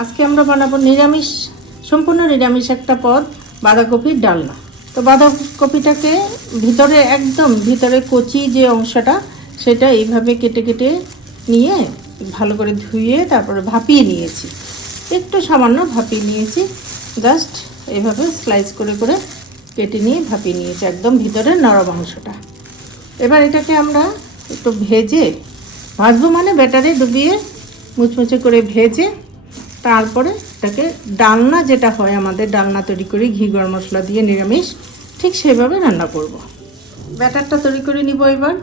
আজকে আমরা বানাবো নিরামিষ, সম্পূর্ণ নিরামিষ একটা পদ, বাঁধাকপির ডালনা। তো বাঁধাকপিটাকে ভিতরে একদম ভিতরে কচি যে অংশটা সেটা এইভাবে কেটে কেটে নিয়ে ভালো করে ধুয়ে তারপরে ভাপিয়ে নিয়েছি, একটু সামান্য ভাপিয়ে নিয়েছি, জাস্ট এইভাবে স্লাইস করে করে কেটে নিয়ে ভাপিয়ে নিয়েছি একদম ভিতরে নরম অংশটা। এবার এটাকে আমরা একটু ভাজবো, মানে ব্যাটারে ডুবিয়ে মুচমুচে করে ভেজে তারপরে এটাকে ডালনা যেটা হয় আমাদের ডালনা তৈরি করি ঘি গরম মশলা দিয়ে নিরামিষ, ঠিক সেভাবে রান্না করব। ব্যাটারটা তৈরি করে নিব। এবার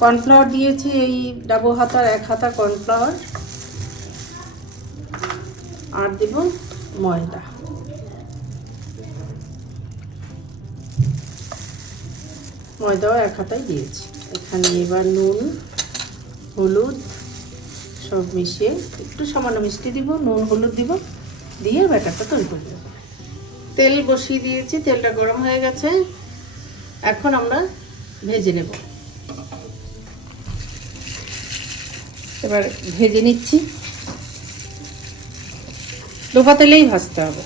কর্নফ্লাওয়ার দিয়েছি, এই ডাবো হাতার 1 হাতা কর্নফ্লাওয়ার, আর দেব ময়দা। ময়দাও 1 হাতাই দিয়েছি। এখানে এবার নুন, হলুদ সব মিশিয়ে একটু সামান্য মিষ্টি দিব, নুন হলুদ দিব, দিয়ে ব্যাটারটা তৈরি করে দেব। তেল বসিয়ে দিয়েছি, তেলটা গরম হয়ে গেছে, এখন আমরা ভেজে নেব। এবার ভেজে নিচ্ছি, ডোবা তেলেই ভাজতে হবে।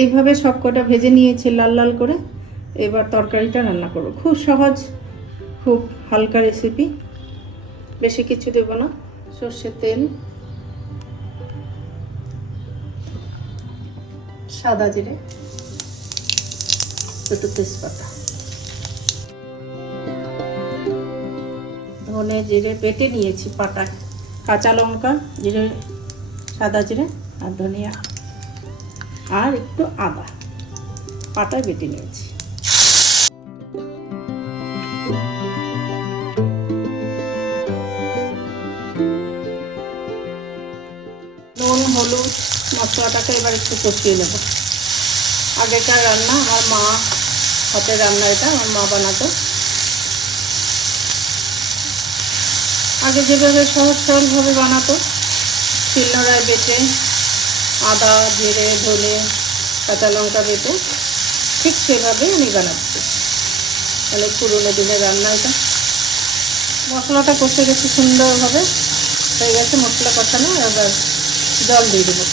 এইভাবে সব কটা ভেজে নিয়েছি লাল লাল করে। এবার তরকারিটা রান্না করব, খুব সহজ, খুব হালকা রেসিপি, বেশি কিছু দেব না। সর্ষের তেল, সাদা জিরে, দুটো তেজপাতা, ধনে জিরে বেটে নিয়েছি পাটা, কাঁচা লঙ্কা, জিরে, সাদা জিরে আর ধনিয়া, আর একটু আদা পাটায় বেটে নিয়েছি। নুন হলুদ মশলাটাকে এবার একটু কষিয়ে নেব। আগেকার রান্না, আমার মা হাতের রান্না, এটা আমার মা বানাতো। আগে যেভাবে সহজ সরলভাবে বানাতো, শিলনোড়ায় বেটে আদা জিরে ধনে কাঁচা লঙ্কা বেটে, ঠিক সেভাবে আমি বানাচ্ছি। তাহলে পুরোনো দিনের রান্না এটা। মশলাটা কষে গেছে সুন্দরভাবে, হয়ে গেছে মশলা কষানো। এবার জল দিয়ে দেবো।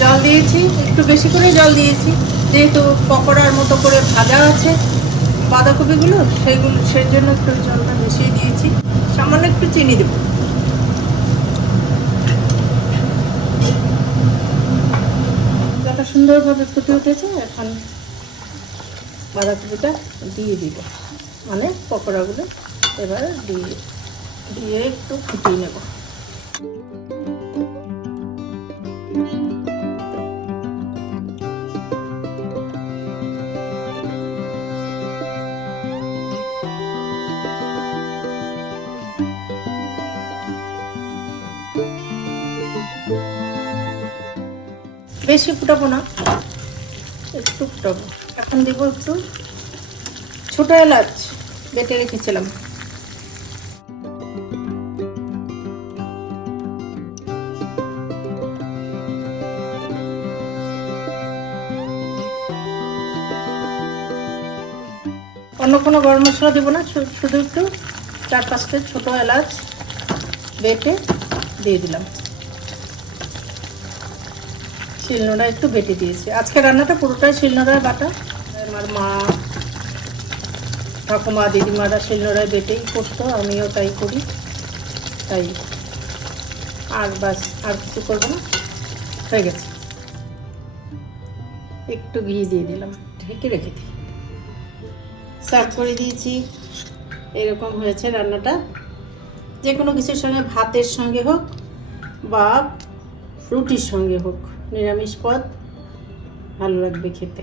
জল দিয়েছি, একটু বেশি করে জল দিয়েছি, যেহেতু পকোড়ার মতো করে ভাজা আছে বাঁধাকপিগুলো, সেই জন্য একটু জলটা বেশিয়ে দিয়েছি। সামান্য একটু চিনি দেবো। সুন্দরভাবে ফুটে উঠেছে, এখন বাঁধাকপিটা দিয়ে দিব, মানে পকোড়াগুলো এবার দিয়ে একটু ফুটিয়ে নেব। বেশি ফুটাবো না, একটু ফুটাবো। এখন দেবো একটু ছোটো এলাচ বেটে রেখেছিলাম, অন্য কোনো গরম মশলা দেবো না, শুধু একটু 4-5টা ছোটো এলাচ বেটে দিয়ে দিলাম। শিলনোড়া একটু বেটে দিয়েছি। আজকে রান্নাটা পুরোটাই শিলনোড়ায় বাটা। আমার মা ঠাকুমা দিদিমারা শিলনোড়ায় বেটেই করতো, আমিও তাই করি, তাই আর বাস, আর কিছু করবো না, হয়ে গেছে। একটু ঘি দিয়ে দিলাম, ঢেকে রেখে দিই। সার্ভ করে দিয়েছি। এরকম হয়েছে রান্নাটা। যে কোনো কিছুর সঙ্গে, ভাতের সঙ্গে হোক বা রুটির সঙ্গে হোক, নিরামিষ পদ ভালো লাগবে খেতে।